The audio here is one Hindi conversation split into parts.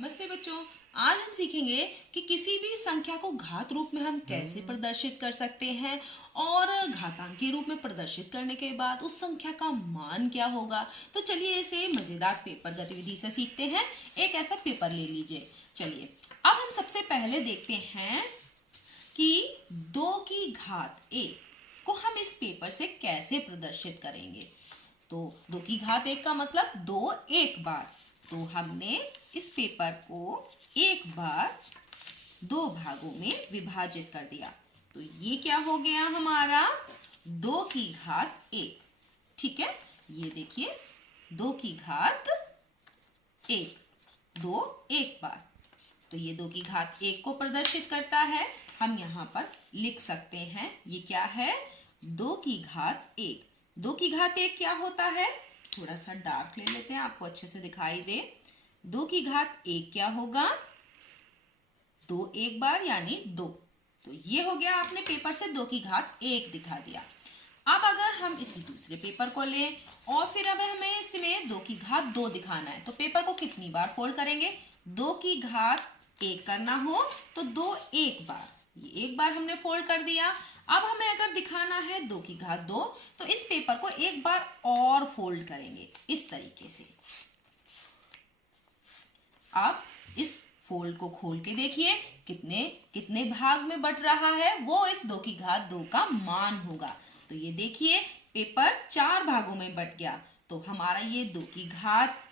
नमस्ते बच्चों। आज हम सीखेंगे कि किसी भी संख्या को घात रूप में हम कैसे प्रदर्शित कर सकते हैं और घातांकीय रूप में प्रदर्शित करने के बाद उस संख्या का मान क्या होगा। तो चलिए इसे मजेदार पेपर गतिविधि से सीखते हैं। एक ऐसा पेपर ले लीजिए। चलिए अब हम सबसे पहले देखते हैं कि 2 की घात 1 को हम इस पेपर से कैसे प्रदर्शित करेंगे। तो 2 की घात 1 का मतलब 2 एक बार। तो हमने इस पेपर को एक बार 2 भागों में विभाजित कर दिया। तो ये क्या हो गया हमारा 2 की घात 1। ठीक है, ये देखिए 2 की घात 1, 2 एक बार। तो ये 2 की घात 1 को प्रदर्शित करता है। हम यहाँ पर लिख सकते हैं ये क्या है 2 की घात 1। 2 की घात 1 क्या होता है, थोड़ा सा डार्क ले लेते हैं आपको अच्छे से दिखाई दे। 2 की घात 1 क्या होगा 2 एक बार यानी 2। तो ये हो गया, आपने पेपर से 2 की घात 1 दिखा दिया। अब अगर हम इसी दूसरे पेपर को लें और फिर अब हमें इसमें 2 की घात 2 दिखाना है, तो पेपर को कितनी बार फोल्ड करेंगे। 2 की घात 1 करना हो तो 2 एक बार, ये एक बार हमने फोल्ड कर दिया। अब हमें अगर दिखाना है 2 की घात 2, तो इस पेपर को एक बार और फोल्ड करेंगे इस तरीके से। अब इस फोल्ड को खोल के देखिए कितने कितने भाग में बट रहा है, वो इस 2 की घात 2 का मान होगा। तो ये देखिए पेपर 4 भागों में बट गया। तो हमारा ये 2 की घात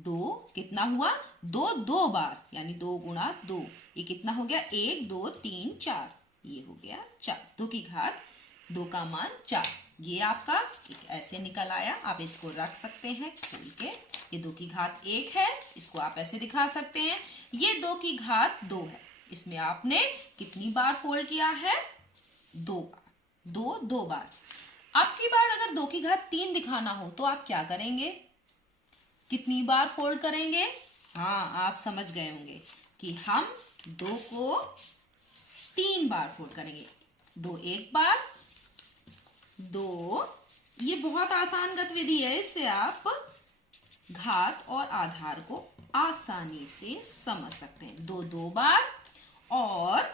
2 कितना हुआ 2 2 बार यानी 2 गुणा 2। ये कितना हो गया 1 2 3 4, ये हो गया 4। 2 की घात 2 का मान 4। ये आपका एक ऐसे निकल आया। आप इसको रख सकते हैं खोल के। ये 2 की घात 1 है, इसको आप ऐसे दिखा सकते हैं। ये 2 की घात 2 है, इसमें आपने कितनी बार फोल्ड किया है 2 बार, 2 2 बार। अब की बार अगर 2 की घात 3 दिखाना हो तो आप क्या करेंगे, कितनी बार फोल्ड करेंगे। हाँ, आप समझ गए होंगे कि हम 2 को 3 बार फोल्ड करेंगे। 2 एक बार 2। ये बहुत आसान गतिविधि है, इससे आप घात और आधार को आसानी से समझ सकते हैं। 2 2 बार और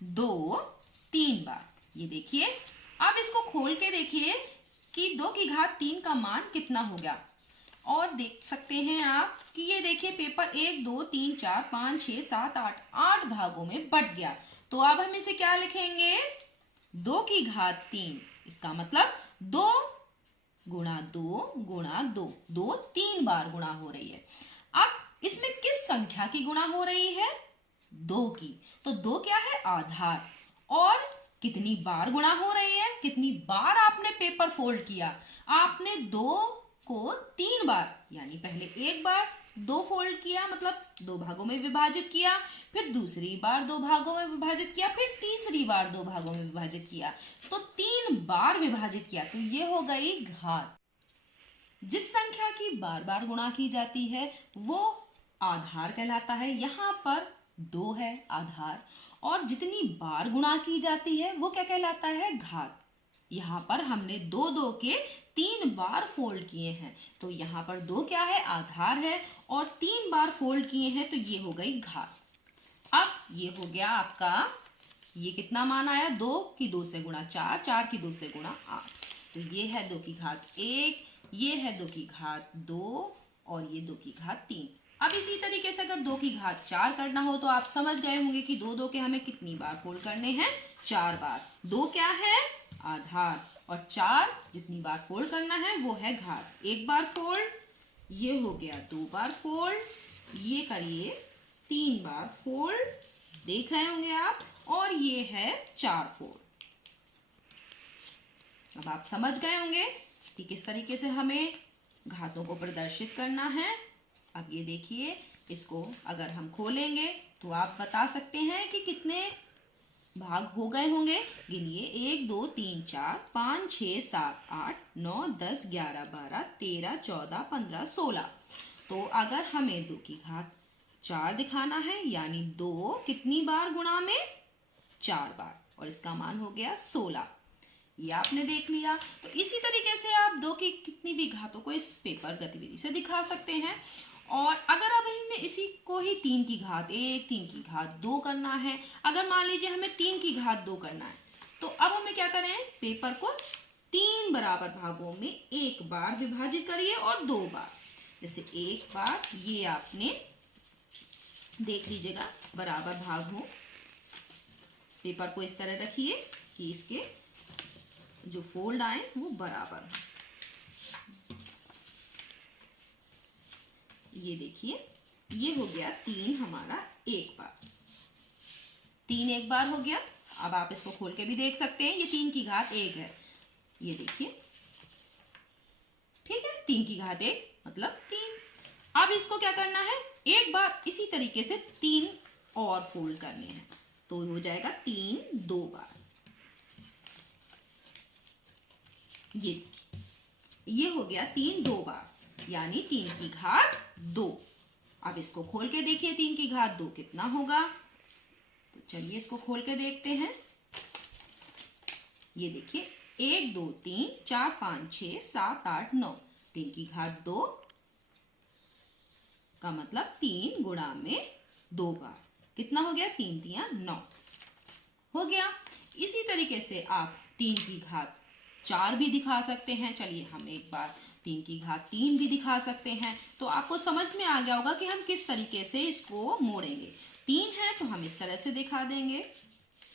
2 3 बार। ये देखिए अब इसको खोल के देखिए कि 2 की घात 3 का मान कितना हो गया। और देख सकते हैं आप कि ये देखिए पेपर 1 2 3 4 5 6 7 8 8 भागों में बट गया। तो अब हम इसे क्या लिखेंगे 2 की घात 3। इसका मतलब 2 गुणा 2 गुणा 2, 2 3 बार गुणा हो रही है। अब इसमें किस संख्या की गुणा हो रही है 2 की। तो 2 क्या है आधार, और कितनी बार गुणा हो रही है, कितनी बार आपने पेपर फोल्ड किया। आपने 2 को 3 बार यानी पहले एक बार 2 फोल्ड किया, मतलब 2 भागों में विभाजित किया, फिर दूसरी बार 2 भागों में विभाजित किया, फिर तीसरी बार 2 भागों में विभाजित किया। तो 3 बार विभाजित किया। तो ये हो गई घात। जिस संख्या की बार बार गुणा की जाती है वो आधार कहलाता है। यहाँ पर 2 है आधार, और जितनी बार गुणा की जाती है वो क्या कहलाता है घात। यहाँ पर हमने 2 2 के 3 बार फोल्ड किए हैं, तो यहाँ पर 2 क्या है आधार है, और 3 बार फोल्ड किए हैं, तो ये हो गई घात। अब ये हो गया आपका, ये कितना मान आया 2 की 2 से गुणा 4, 4 की 2 से गुणा 8। तो ये है 2 की घात 1, ये है 2 की घात 2, और ये 2 की घात 3। अब इसी तरीके से अगर 2 की घात 4 करना हो तो आप समझ गए होंगे कि 2 2 के हमें कितनी बार फोल्ड करने हैं 4 बार। 2 क्या है आधार, और 4 जितनी बार फोल्ड करना है वो है घात। एक बार फोल्ड, ये हो गया 2 बार फोल्ड, ये करिए 3 बार फोल्ड, देख रहे होंगे आप, और ये है 4 फोल्ड। अब आप समझ गए होंगे कि किस तरीके से हमें घातों को प्रदर्शित करना है। अब ये देखिए इसको अगर हम खोलेंगे तो आप बता सकते हैं कि कितने भाग हो गए होंगे। गिनिए 1 2 3 4 5 6 7 8 9 10 11 12 13 14 15 16। तो अगर हमें 2 की घात 4 दिखाना है यानी 2 कितनी बार गुणा में 4 बार, और इसका मान हो गया 16। ये आपने देख लिया। तो इसी तरीके से आप 2 की कितनी भी घातों को इस पेपर गतिविधि से दिखा सकते हैं। और अगर अब हमें इसी को ही 3 की घात 1, 3 की घात 2 करना है, अगर मान लीजिए हमें 3 की घात 2 करना है, तो अब हमें क्या करें, पेपर को 3 बराबर भागों में एक बार विभाजित करिए और 2 बार। जैसे एक बार ये आपने देख लीजिएगा बराबर भाग हो, पेपर को इस तरह रखिए कि इसके जो फोल्ड आए वो बराबर हो। ये देखिए ये हो गया 3 हमारा एक बार, 3 एक बार हो गया। अब आप इसको खोल के भी देख सकते हैं, ये 3 की घात 1 है, ये देखिए, ठीक है, 3 की घात 1 मतलब 3। अब इसको क्या करना है, एक बार इसी तरीके से 3 और फोल्ड करने हैं, तो हो जाएगा 3 2 बार। ये हो गया 3 2 बार, यानी 3 की घात 2। अब इसको खोल के देखिए 3 की घात 2 कितना होगा, तो चलिए इसको खोल के देखते हैं। ये देखिए 1 2 3 4 5 6 7 8 9, 3 की घात 2 का मतलब 3 गुणा में 2 बार, कितना हो गया, 3 3 9 हो गया। इसी तरीके से आप 3 की घात 4 भी दिखा सकते हैं। चलिए हम एक बार 3 की घात 3 भी दिखा सकते हैं, तो आपको समझ में आ गया होगा कि हम किस तरीके से इसको मोड़ेंगे। 3 है तो हम इस तरह से दिखा देंगे,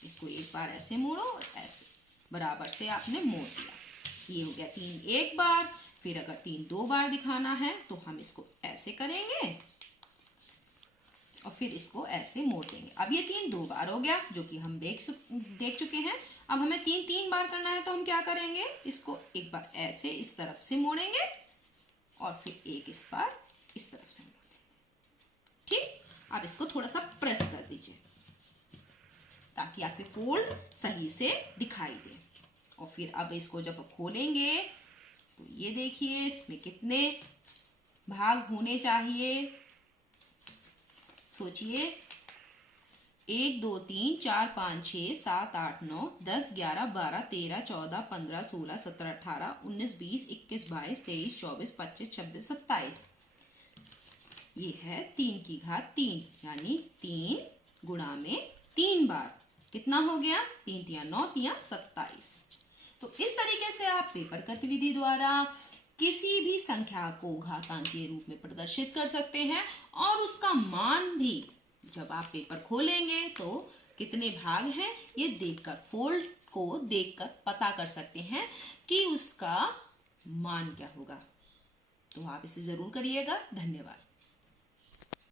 इसको एक बार ऐसे मोड़ो और ऐसे बराबर से आपने मोड़ दिया। ये हो गया 3 एक बार। फिर अगर 3 2 बार दिखाना है तो हम इसको ऐसे करेंगे और फिर इसको ऐसे मोड़ देंगे। अब ये 3 2 बार हो गया, जो कि हम देख चुके हैं। अब हमें 3 3 बार करना है, तो हम क्या करेंगे, इसको एक बार ऐसे इस तरफ से मोड़ेंगे और फिर एक इस बार इस तरफ से मोड़ देंगे। ठीक, अब इसको थोड़ा सा प्रेस कर दीजिए ताकि आपके फोल्ड सही से दिखाई दे। और फिर अब इसको जब खोलेंगे तो ये देखिए इसमें कितने भाग होने चाहिए, सोचिए, 1 2 3 4 5 6 7 8 9 10 11 12 13 14 15 16 17 18 19 20 21 22 23 24 25 26 27। ये है 3 की घात 3, यानी 3 गुणा में 3 बार, कितना हो गया, 3 3 9 3 27। तो इस तरीके से आप पेपर गतिविधि द्वारा किसी भी संख्या को घातांकीय रूप में प्रदर्शित कर सकते हैं और उसका मान भी जब आप पेपर खोलेंगे तो कितने भाग हैं ये देखकर, फोल्ड को देखकर पता कर सकते हैं कि उसका मान क्या होगा। तो आप इसे जरूर करिएगा। धन्यवाद।